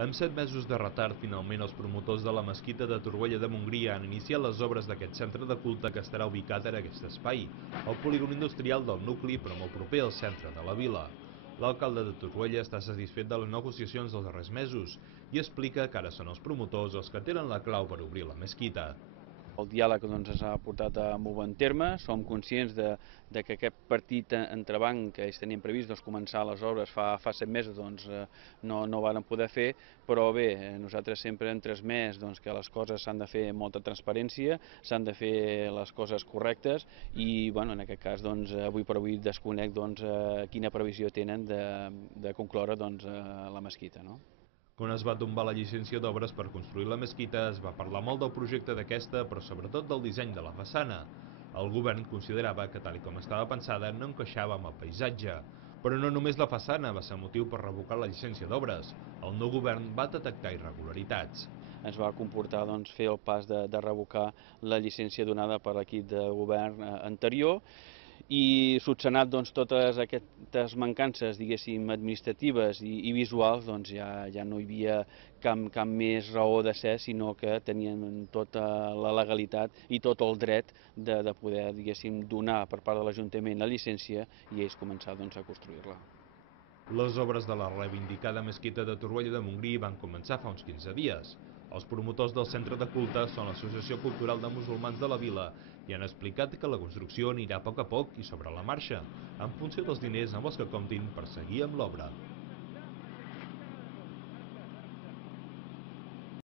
Amb 7 mesos de retard, finalment els promotors de la mesquita de Torroella de Montgrí han iniciat les obres d'aquest centre de culte que estarà ubicat en aquest espai, el polígon industrial del nucli, però molt proper al centre de la vila. L'alcalde de Torroella està satisfet de les negociacions dels darrers mesos i explica que ara són els promotors els que tenen la clau per obrir la mesquita. El diàleg ens ha portat a molt bon terme, som conscients de que aquest partit entrebanc que ells tenien previst començar les obres fa 7 mesos no varen poder fer, però bé, nosaltres sempre hem transmès que les coses s'han de fer amb molta transparència, s'han de fer les coses correctes i en aquest cas avui per avui desconec quina previsió tenen de concloure la mesquita. No? Quan es va tombar la llicència d'obres per construir la mesquita, es va parlar molt del projecte d'aquesta, però sobretot del disseny de la façana. El govern considerava que, tal com estava pensada, no encaixava amb el paisatge. Però no només la façana va ser motiu per revocar la llicència d'obres. El nou govern va detectar irregularitats. Ens va comportar fer el pas de revocar la llicència donada per l'equip de govern anterior i subsanat totes aquestes mancances, diguéssim, administratives i visuals, ja no hi havia cap més raó de ser, sinó que tenien tota la legalitat i tot el dret de poder, diguéssim, donar per part de l'Ajuntament la llicència i ells començar a construir-la. Les obres de la reivindicada mesquita de Torroella de Montgrí van començar fa uns 15 dies. Els promotors del centre de culte són l'Associació Cultural de Musulmans de la Vila i han explicat que la construcció anirà a poc i sobre la marxa, en funció dels diners amb els que comptin per seguir amb l'obra.